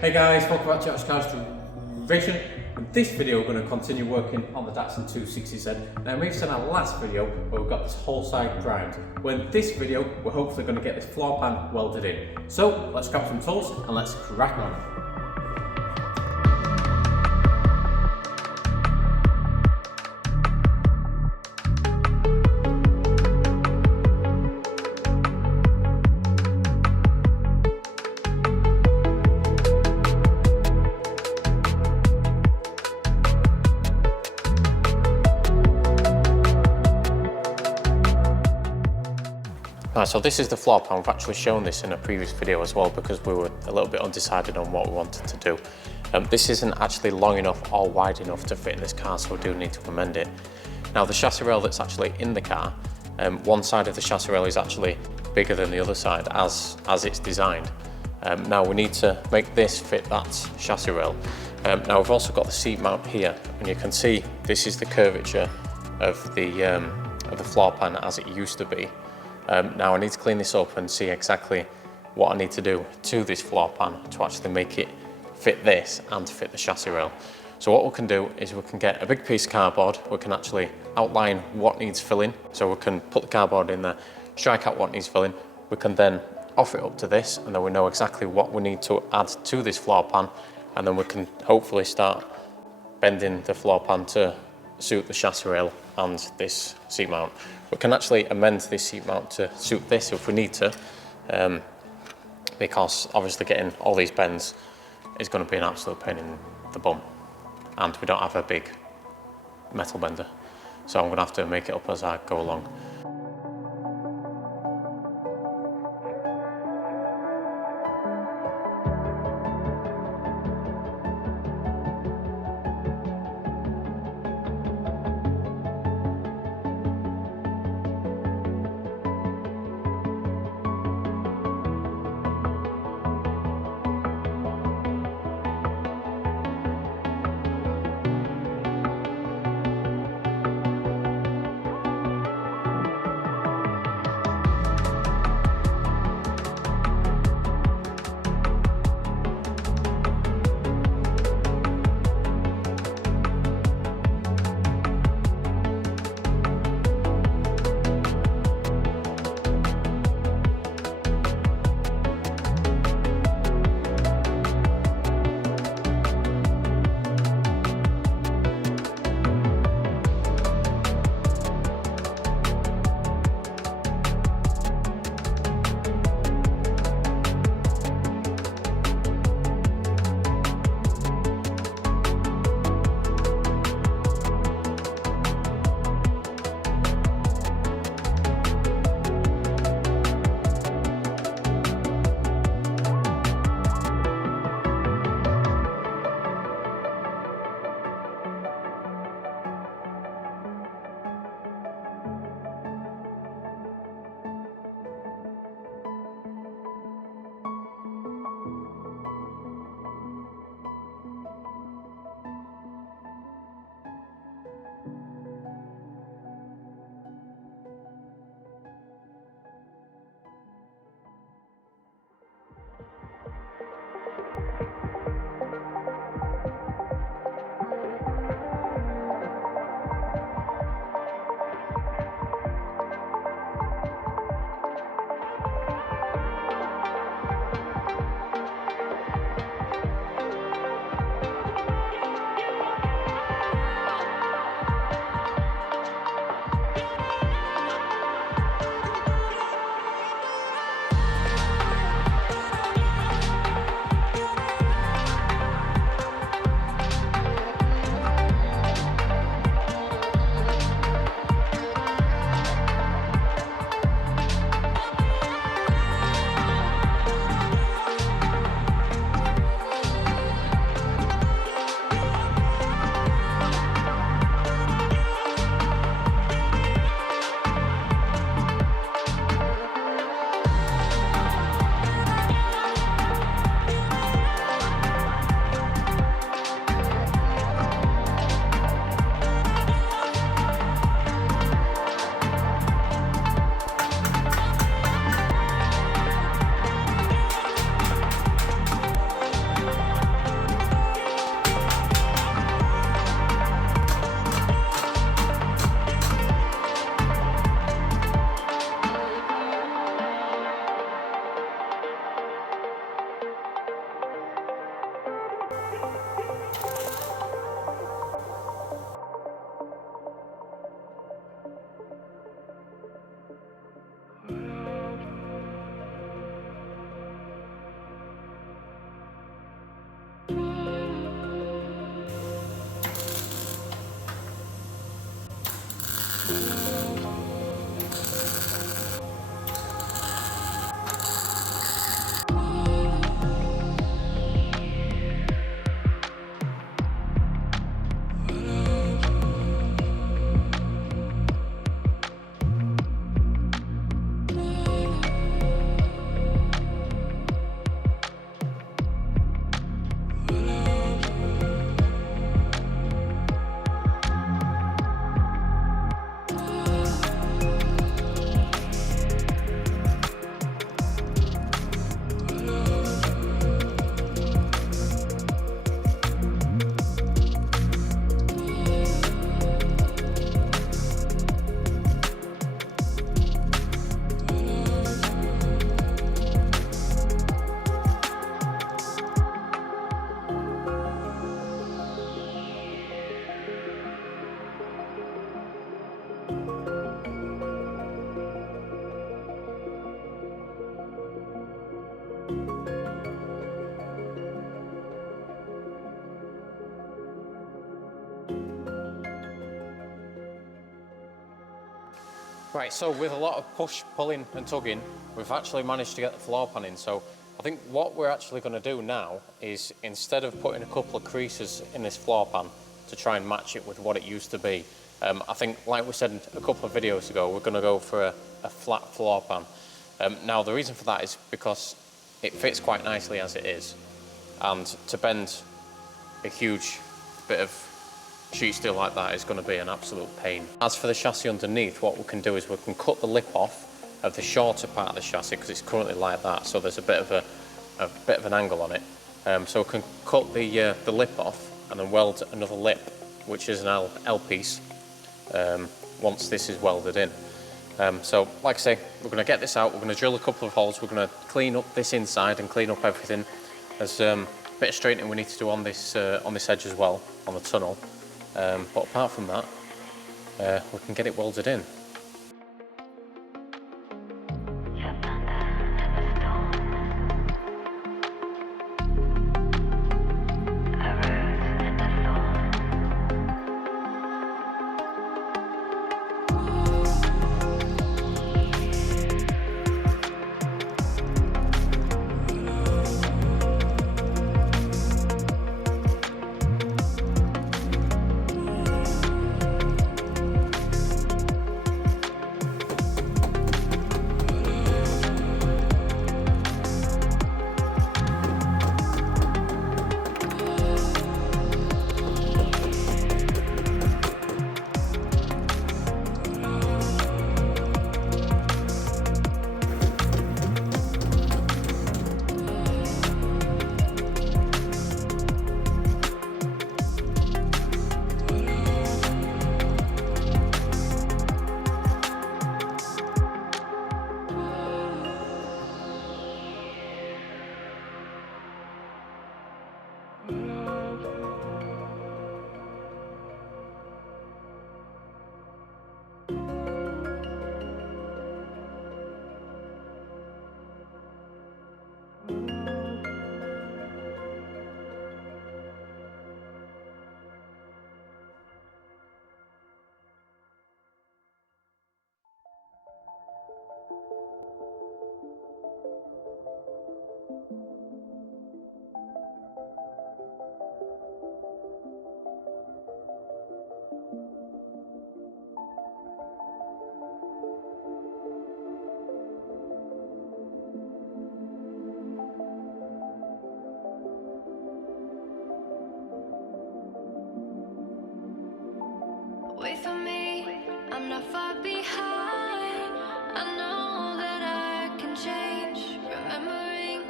Hey guys, welcome back to Disaster Datsun. In this video, we're going to continue working on the Datsun 260Z. Now, we've seen our last video where we've got this whole side primed. Well, in this video, we're hopefully going to get this floor pan welded in. So, let's grab some tools and let's crack on. Right, so this is the floor pan. We've actually shown this in a previous video as well because we were a little bit undecided on what we wanted to do. This isn't actually long enough or wide enough to fit in this car, so we do need to amend it. Now the chassis rail that's actually in the car, one side of the chassis rail is actually bigger than the other side as it's designed. Now we need to make this fit that chassis rail. Now we've also got the seat mount here, and you can see this is the curvature of the floor pan as it used to be. Now I need to clean this up and see exactly what I need to do to this floor pan to actually make it fit this and fit the chassis rail. So what we can do is we can get a big piece of cardboard, we can actually outline what needs filling, so we can put the cardboard in there, strike out what needs filling, we can then offer it up to this, and then we know exactly what we need to add to this floor pan, and then we can hopefully start bending the floor pan to suit the chassis rail and this seat mount. We can actually amend this seat mount to suit this if we need to, because obviously getting all these bends is going to be an absolute pain in the bum, and we don't have a big metal bender, so I'm going to have to make it up as I go along. Right, so with a lot of push, pulling and tugging, we've actually managed to get the floor pan in. So I think what we're actually going to do now is, instead of putting a couple of creases in this floor pan to try and match it with what it used to be, I think, like we said a couple of videos ago, we're going to go for a flat floor pan. Now the reason for that is because it fits quite nicely as it is, and to bend a huge bit of sheet steel like that is going to be an absolute pain. As for the chassis underneath, what we can do is we can cut the lip off of the shorter part of the chassis, because it's currently like that, so there's a bit of an angle on it. So we can cut the lip off and then weld another lip, which is an L piece, once this is welded in. So like I say, we're going to get this out, we're going to drill a couple of holes, we're going to clean up this inside and clean up everything. There's a bit of straightening we need to do on this edge as well, on the tunnel. But apart from that, we can get it welded in. Wait for me, I'm not far behind. I know that I can change. Remembering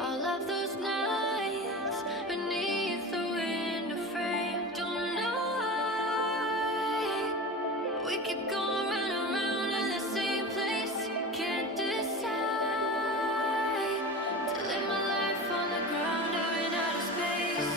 all of those nights beneath the window frame. Don't know why we keep going round and round in the same place. Can't decide to live my life on the ground or in outer space.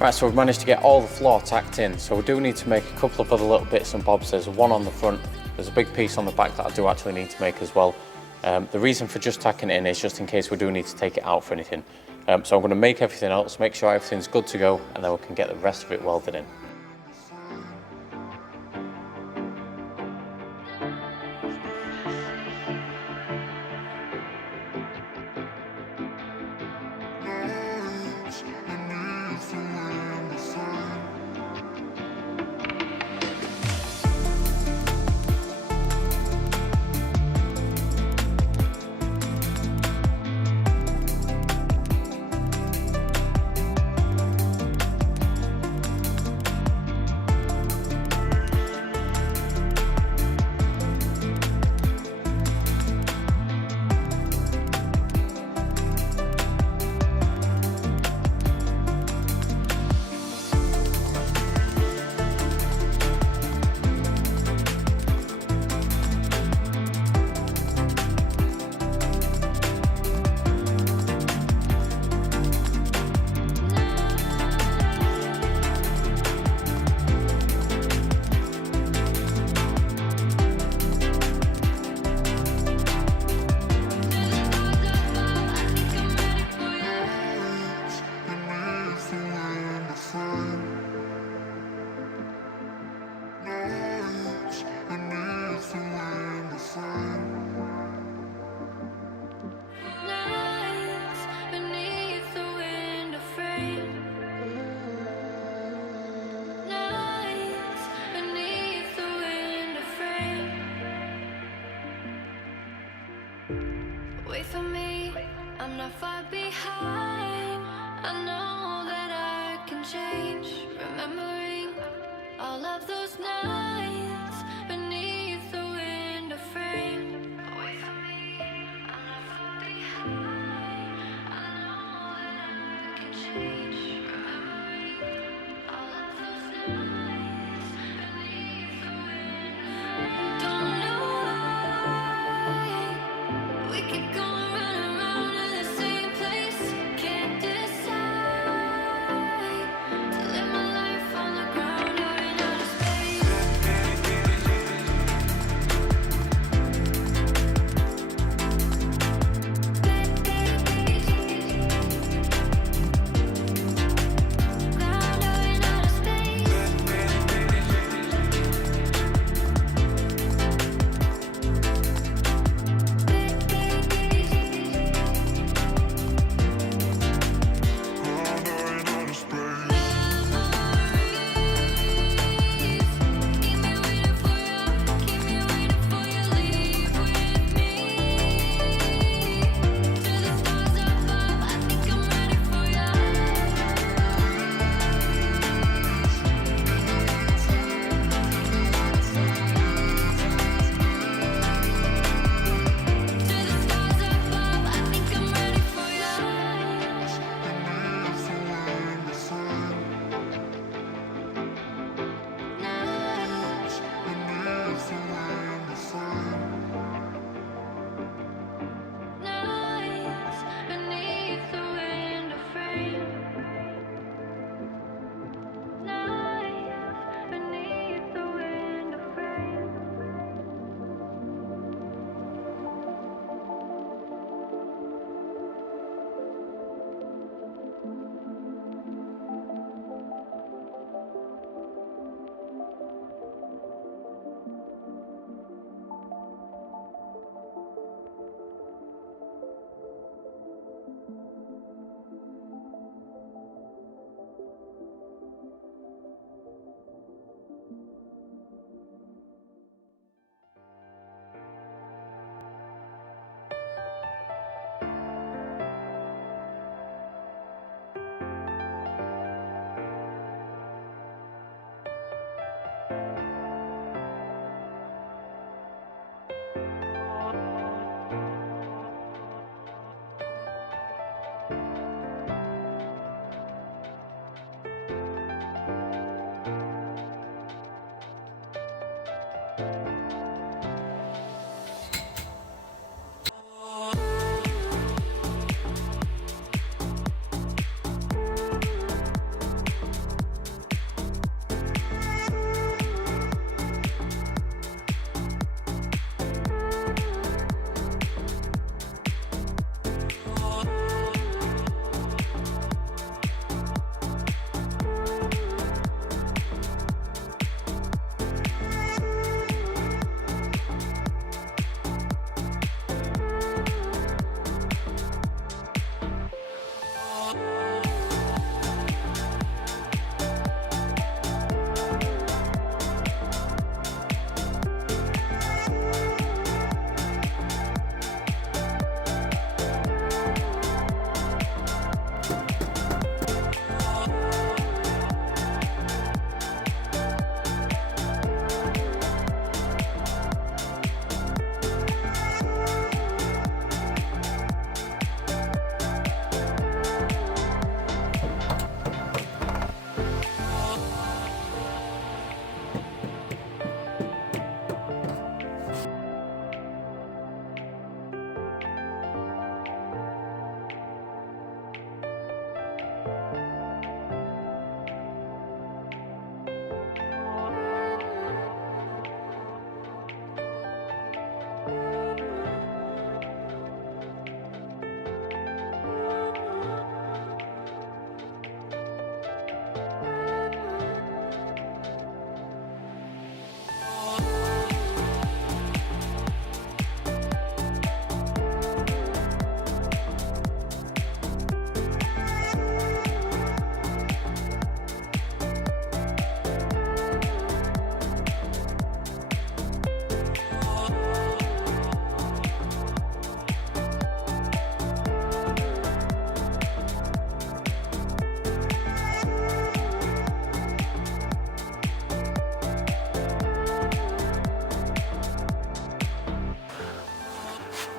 Right, so we've managed to get all the floor tacked in, so we do need to make a couple of other little bits and bobs. There's one on the front, there's a big piece on the back that I do actually need to make as well. The reason for just tacking it in is just in case we do need to take it out for anything. So I'm going to make everything else, make sure everything's good to go, and then we can get the rest of it welded in. Wait for me, I'm not far behind. I know that I can change. Remembering all of those nights beneath the window frame. Wait for me, I'm not far behind. I know that I can change. Remembering all of those nights beneath the window frame. Don't know why we keep going.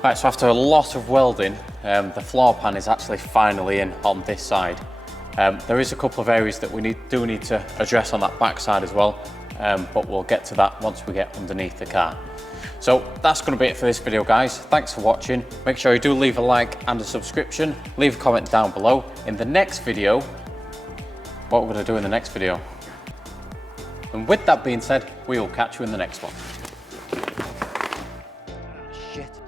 Right, so after a lot of welding, the floor pan is actually finally in on this side. There is a couple of areas that we do need to address on that back side as well, but we'll get to that once we get underneath the car. So that's going to be it for this video, guys. Thanks for watching. Make sure you do leave a like and a subscription. Leave a comment down below. In the next video, what we're going to do in the next video. And with that being said, we will catch you in the next one. Shit.